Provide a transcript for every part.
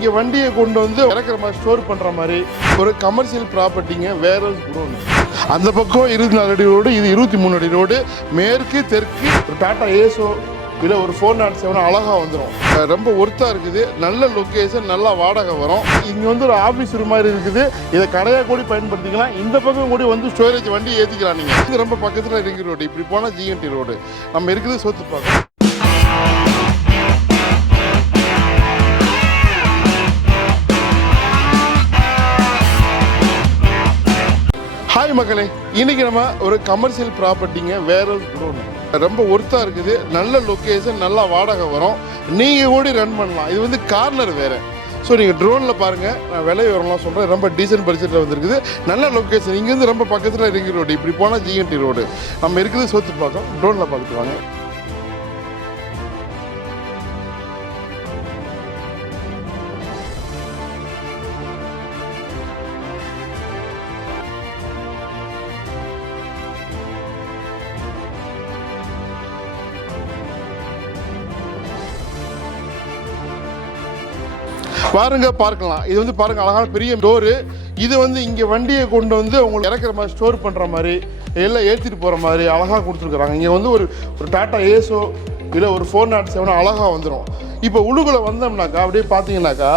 இங்கே வண்டியை கொண்டு வந்து இறக்குற மாதிரி ஸ்டோர் பண்ணுற மாதிரி ஒரு கமர்ஷியல் ப்ராப்பர்ட்டிங்க வேற குடோன். அந்த பக்கம் 24 அடி ரோடு, இது 23 அடி ரோடு. மேற்கு தெற்கு ஒரு டாட்டா ஏசோ இல்லை ஒரு 407 அழகாக வந்துடும். ரொம்ப ஒர்த்தாக இருக்குது. நல்ல லொக்கேஷன், நல்லா வாடகை வரும். இங்கே வந்து ஒரு ஆஃபீஸ் ரூம் மாதிரி இருக்குது. இதை கடையாக கூட பயன்படுத்திக்கலாம். இந்த பக்கம் கூட வந்து ஸ்டோரேஜ் வண்டி ஏற்றிக்கலாம். நீங்கள் இது ரொம்ப பக்கத்தில் ரிங் ரோடு. இப்படி போனால் ஜிஎன்டி ரோடு. நம்ம இருக்குது சோத்துப்பாக்கம். ஹாய் மக்களே, இன்னைக்கு நம்ம ஒரு கமர்ஷியல் ப்ராப்பர்ட்டிங்க வேற குடோன். ரொம்ப ஒர்த்தாக இருக்குது. நல்ல லொக்கேஷன், நல்லா வாடகை வரும். நீங்கள் கூட ரன் பண்ணலாம். இது வந்து கார்னர் வேறு. ஸோ நீங்கள் ட்ரோனில் பாருங்கள். நான் விலை வரலாம் சொல்கிறேன். ரொம்ப டீசன்ட் பட்ஜெட்டில் வந்துருக்குது. நல்ல லொக்கேஷன். இங்கேருந்து ரொம்ப பக்கத்தில் ரிங் ரோடு. இப்படி போனால் ஜிஎன்டி ரோடு. நம்ம இருக்குது சோத்துப்பாக்கம். ட்ரோனில் பார்த்துட்டு வாங்க. பாருங்க, பார்க்கலாம். இது வந்து பாருங்க, அழகான பெரிய டோரு. இது வந்து இங்கே வண்டியை கொண்டு வந்து உங்களுக்கு இறக்குற மாதிரி ஸ்டோர் பண்ணுற மாதிரி எல்லாம் ஏற்றிட்டு போகிற மாதிரி அழகாக கொடுத்துருக்குறாங்க. இங்கே வந்து ஒரு டாட்டா ஏசோ இல்லை ஒரு 407 அழகாக வந்துடும். இப்போ உள்ளுக்குள்ளே வந்தோம்னாக்கா அப்படியே பார்த்தீங்கன்னாக்கா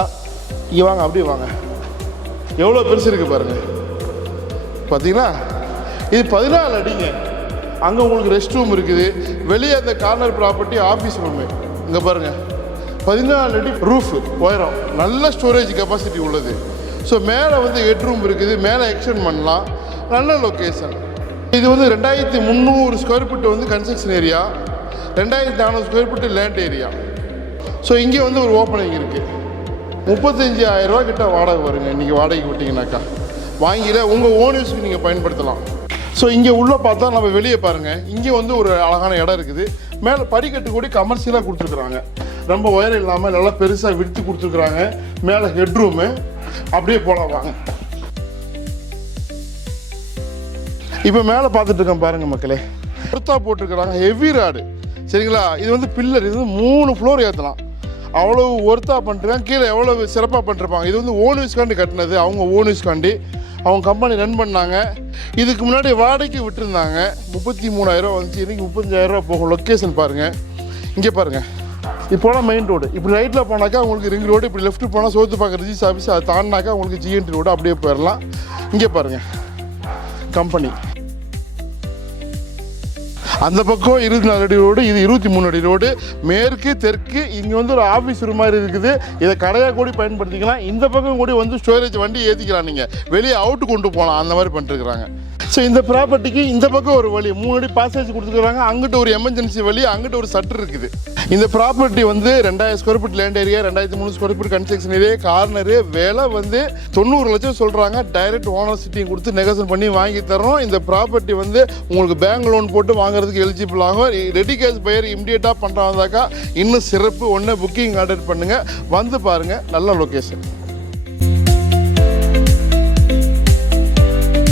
இங்கே வாங்க, அப்படியே வாங்க. எவ்வளோ பெருசு இருக்குது பாருங்கள். பார்த்தீங்களா, இது 14 அடிங்க. அங்கே உங்களுக்கு ரெஸ்ட் ரூம் இருக்குது. வெளியே அந்த கார்னர் ப்ராப்பர்ட்டி ஆஃபீஸ் ரூமு. இங்கே பாருங்கள், 14 அடி ரூஃப் உயரம். நல்ல ஸ்டோரேஜ் கெப்பாசிட்டி உள்ளது. ஸோ மேலே வந்து ஹெட்ரூம் இருக்குது. மேலே எக்ஸ்டெண்ட் பண்ணலாம். நல்ல லொக்கேஷன். இது வந்து 2300 ஸ்கொயர் ஃபீட் வந்து construction area, 2400 square feet land area. So இங்கே வந்து ஒரு ஓப்பனிங் இருக்குது. 35,000 ரூபா கிட்ட வாடகை வருங்க. இன்றைக்கி வாடகைக்கு விட்டிங்கனாக்கா வாங்கிட உங்கள் ஓன் யூஸ்க்கு நீங்கள் பயன்படுத்தலாம். ஸோ இங்கே உள்ளே பார்த்தா நம்ம வெளியே பாருங்கள். இங்கே வந்து ஒரு அழகான இடம் இருக்குது. மேலே படிக்கட்டு கூட கமர்ஷியலாக கொடுத்துருக்குறாங்க. ரொம்ப ஒயர் இல்லாமல் நல்லா பெருசாக விடுத்து கொடுத்துருக்குறாங்க. மேலே ஹெட்ரூமு. அப்படியே போகலாம் வாங்க. இப்போ மேலே பார்த்துட்டு இருக்கேன் பாருங்கள் மக்களே. ஒர்த்தாக போட்டிருக்கிறாங்க. ஹெவி ராடு, சரிங்களா. இது வந்து பில்லர். இது வந்து 3 ஃப்ளோர் ஏற்றலாம். அவ்வளோ ஒர்த்தாக பண்ணிருக்காங்க. கீழே எவ்வளோ சிறப்பாக பண்ணிருப்பாங்க. இது வந்து ஓன் யூஸ்காண்டி கட்டினது. அவங்க ஓன் யூஸ்காண்டி அவங்க கம்பெனி ரன் பண்ணாங்க. இதுக்கு முன்னாடி வாடகைக்கு விட்டுருந்தாங்க. 33,000 வந்துச்சு. இன்றைக்கி 35,000 போகும். லொக்கேஷன் பாருங்கள். இங்கே பாருங்கள். இப்போலாம் மெயின் ரோடு. இப்படி ரைட்டில் போனாக்கா உங்களுக்கு ரிங் ரோடு. இப்படி லெஃப்ட்டு போனால் சோத்துப்பாக்கம் ரிஜிஸ்டர் ஆஃபீஸ். அதை தாண்டினாக்கா உங்களுக்கு ஜிஎன்டி ரோடு. அப்படியே போயிடலாம். இங்கே பாருங்கள் கம்பெனி. அந்த பக்கம் 24 அடி ரோடு, இது 23 அடி ரோடு. மேற்கு தெற்கு இங்கே வந்து ஒரு ஆஃபீஸ் ரூம் மாதிரி இருக்குது. இதை கடையாக கூட பயன்படுத்திக்கலாம். இந்த பக்கம் கூட வந்து ஸ்டோரேஜ் வண்டி ஏற்றிக்கலாம். நீங்கள் வெளியே அவுட்டு கொண்டு போகலாம். அந்த மாதிரி பண்ணிட்டுருக்குறாங்க. ஸோ இந்த ப்ராப்பர்ட்டிக்கு இந்த பக்கம் ஒரு வழி 3 அடி பாசேஜ் கொடுத்துருக்காங்க. அங்கிட்ட ஒரு எமர்ஜென்சி வழி, அங்கிட்ட ஒரு சட்டர் இருக்குது. இந்த ப்ராப்பர்ட்டி வந்து 2000 square feet land area, 2300 square feet construction area, corner. விலை வந்து 90 லட்சம் சொல்கிறாங்க. டைரக்ட் ஓனர் சிட்டியும் கொடுத்து நெகோசியேட் பண்ணி வாங்கி தரோம். இந்த ப்ராப்பர்ட்டி வந்து உங்களுக்கு பேங்க் லோன் போட்டு வாங்குறதுக்கு எலிஜிபிள் ஆகும். ரெடி கேஷ் பையர் இம்மிடியேட்டாக பண்ணுறாந்தாக்கா இன்னும் சிறப்பு. ஒன்று புக்கிங் ஆர்டர் பண்ணுங்கள், வந்து பாருங்கள். நல்ல லொக்கேஷன்.